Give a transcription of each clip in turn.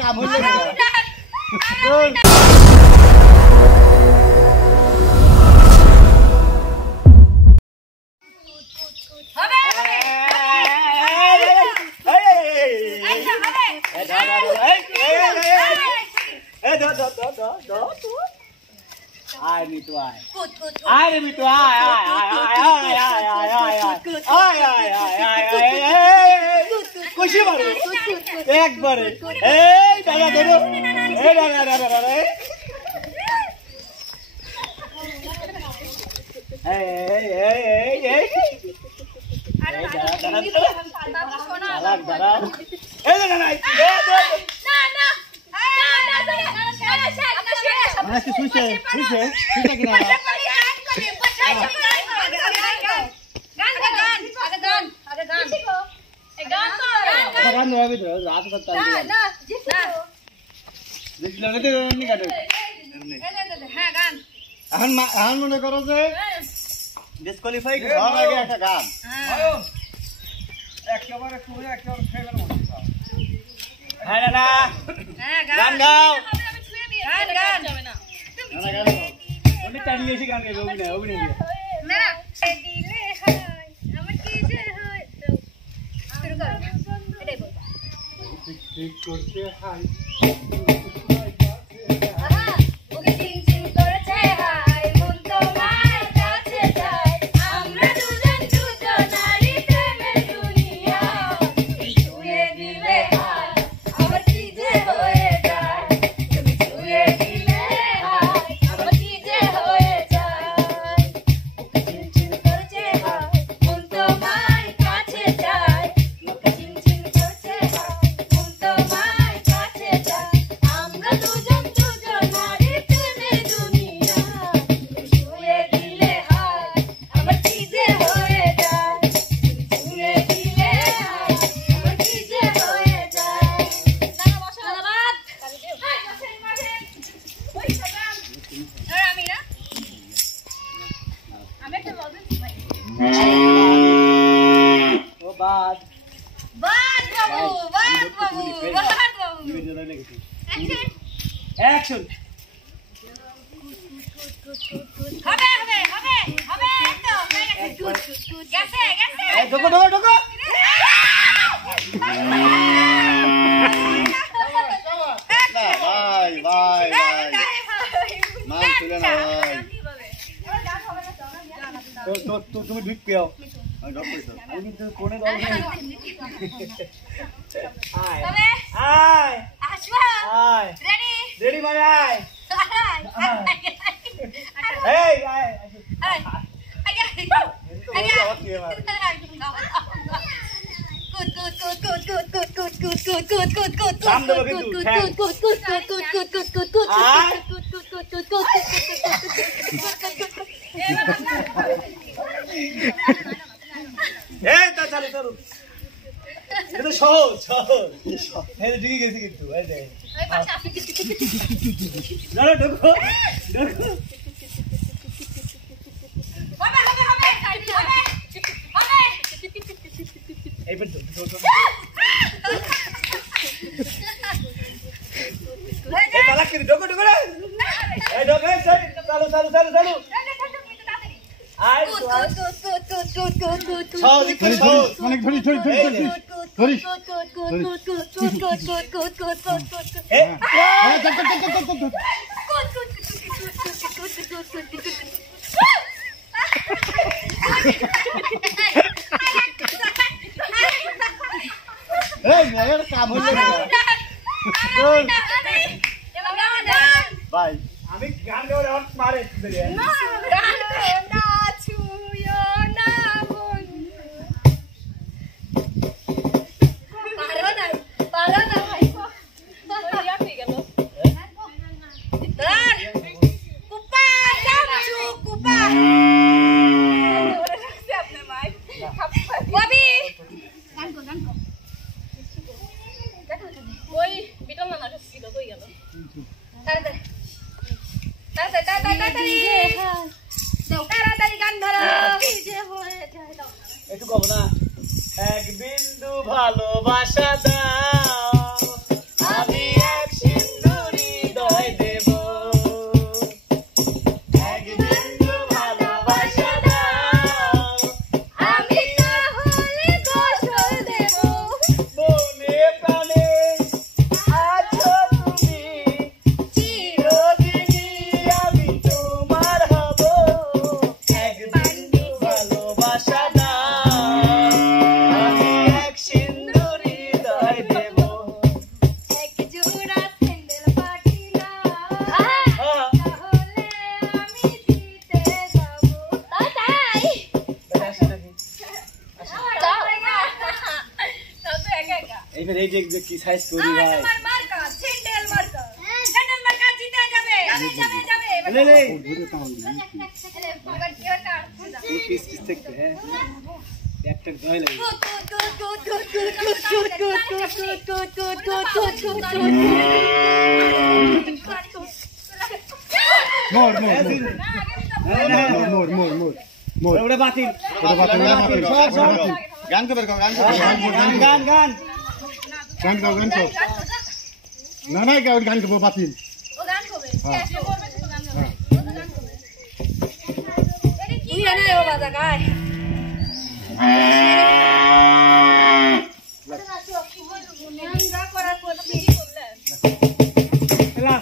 काम হলো না Ai mi tu ai. Ai mi tu ai. खुशी मारो एक बार ए दादा धरो ए दादा ए अरे दादा ए दादा ना Mas susah gini. Gan lagi tu, raat ko tahu. Na. Jadi lagi tu ni kado. Ha gan. Ahan mone karo je. Disqualify kar lage ekta gan. Ayo. Ekebare kure ekebare খেলার মধ্যে। হ্যাঁ দাদা। হ্যাঁ গান গাও। গান যাবে না। না গান গাও। ওনি টানি এসে গান গাইবে অভিনয় দিয়ে। না দিলে হয় আমার কি যে হয় তো শুরু করো এটাই বল। ঠিক করতে হয়। আহা ওকে চিং চিং করেছে হাই মন তোমার কাছে যায় আমরা দুজন নারী প্রেমের দুনিয়া ছুঁয়ে দিলে হাই আমার কি যে হয়ে যায় তুমি ছুঁয়ে দিলে হাই আমার কি যে হয়ে যায় ওকে চিং চিং করেছে হাই মন তোমার কাছে যায় ওকে চিং চিং করেছে হাই মন তোমার কাছে যায় আমরা দুজন নারী প্রেমের দুনিয়া ছুঁয়ে দিলে হাই আমার কি যে হয়ে যায় তুমি ছুঁয়ে দিলে হাই আমার কি যে হয়ে যায় দাদা বসো ধন্যবাদ হাই বসেন মাঠে ওই সালাম আর আমি না আমি একটা বলছি ভাই ও বাদ বাবু অ্যাকশন হবে তো গেছে এই ঢোকো ভাই মান তুলে না ভাই তো তুমি ঢুক পেও আমি ঢোক কইছো আমি কিন্তু কোণে দাও আয় আসো আয় রেডি মানে আয় এই আয় চালু এটা সহজ ঢুকে গেছি কিন্তু ঢোকো काम হলো না ভাই আমি গান গাওয়ার অর্থ মারে না গান না ছুঁয়ো না মন পারো না ভাই ইয়া ঠিক গেল দাঁড় কুপা চাচু কুপা ওরে রাখছে আপনি মাই বাবি গান কো আছে তাড়াতাড়ি তাড়াতাড়ি গান ধরো একটু কব না এক বিন্দু ভালোবাসা দাও আমি এক সিন্ধুরি হৃদয় দেব এক বিন্দু ভালোবাসা দাও আমি তাহলে গোসল দেব মনে প্রাণে আছো তুমি চিরদিনই আমি তোমার হব এক বিন্দু ভালোবাসা দাও আমি এক সিন্ধুরি হৃদয় দেব এক জোড়া স্যান্ডেল পাটি না তাহলে আমি দিতে যাব তাই এইবার এই যে কি সাইজ করি ভাই মার্কা স্যান্ডেল মার্কা জিতে যাবে লে লে এবার কি ওটা পিস পিস দেখতে হ্যাঁ একটা ভয় লাগে ওটা বাতিল গান করবে গান গান গান না না গান করবো বাতিল ও গান করবে চেষ্টা করবে তো গান গাবে এটা কি জানে ও বাজা গায় গান করার পর কি করলে এলা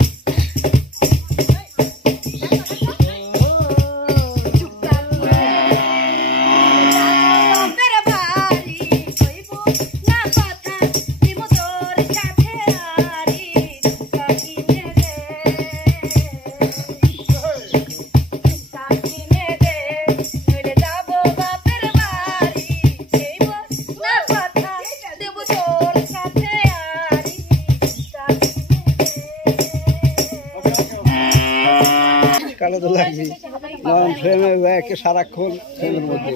কালো তো লাগবে ফ্রেমে একে সারাক্ষণ ফ্রেমের মধ্যে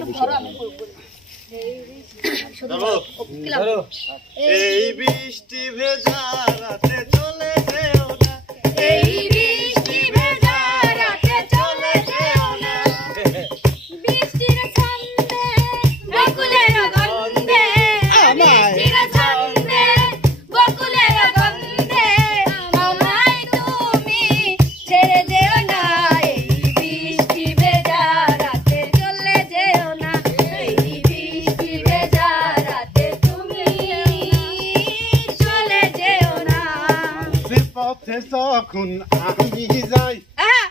এই বৃষ্টি ভেজা রাতে চলে যেও না এই বৃষ্টি ভেজা রাতে চলে যেও না বৃষ্টির ছন্দে বকুলের গন্ধে বৃষ্টির ছন্দে বকুলের গন্ধে আমায় তুমি ছেড়ে যেও না এই বৃষ্টি ভেজা রাতে চলে যেও না এই বৃষ্টি ভেজা রাতে তুমি চলে যেও না সে পথে তখন আমি যাই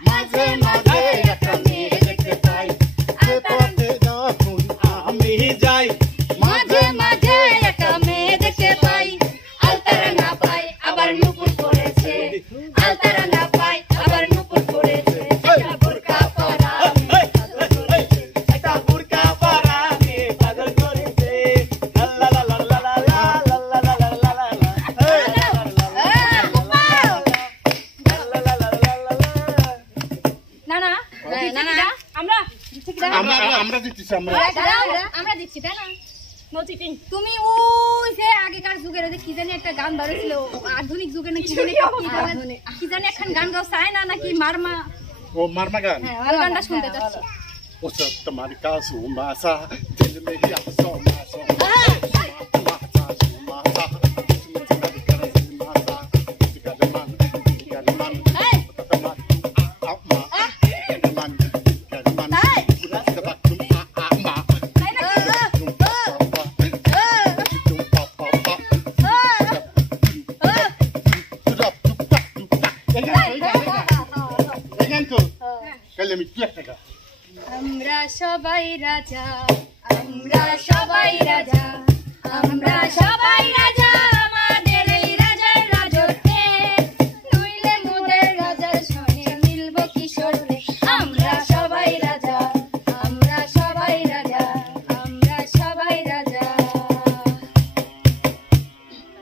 মাঝে মাঝে একটা মেয়ে দেখতে পাই সে পথে যখন আমি যাই মাঝে মাঝে একটা মেয়ে দেখতে পাই আলতারা না পাই আবার নুপুর পড়েছে আলতারা না পাই আবার নুপুর পড়েছে একটা বোরকা পরা একটা বুরকা পরা কে পাগল করেছে লা লা লা লা লা লা লা লা লা লা লা লা না না না না আমরা ঠিক না আমরা দিচ্ছি আমরা দিচ্ছি তাই না তুমি ওই যে আগেকার যুগের ওই যে কি জানি একটা গান বেরোছিল আধুনিক যুগে না কি জানি কি জানি এখন গান গাও চায় না নাকি মারমা ও মারমা গান হ্যাঁ ওই গানটা শুনতে চাচ্ছি ও সব তোমার কাছে মাসা দিল মে হিয়া সো মাসা আমরা সবাই রাজা আমরা সবাই রাজা আমরা সবাই রাজা আমাদের এই রাজার রাজত্বে নইলে মোদের রাজার সঙ্গে মিলব কিশোর রে আমরা সবাই রাজা আমরা সবাই রাজা আমরা সবাই রাজা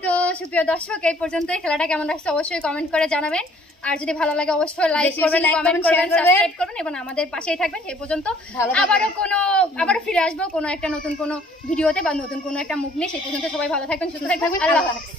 তো সুপ্রিয় দর্শক এই পর্যন্ত এই খেলাটা কেমন লাগছে অবশ্যই কমেন্ট করে জানাবেন আর যদি ভালো লাগে অবশ্যই লাইক করবেন কমেন্ট করবেন সাবস্ক্রাইব করবেন এবং আমাদের পাশেই থাকবেন এই পর্যন্ত আবারও ফিরে আসবো কোনো একটা নতুন কোনো ভিডিওতে বা নতুন কোনো একটা মুখ নিয়ে সেই পর্যন্ত সবাই ভালো থাকবেন সুস্থ থাকবেন আল্লাহ হাফেজ।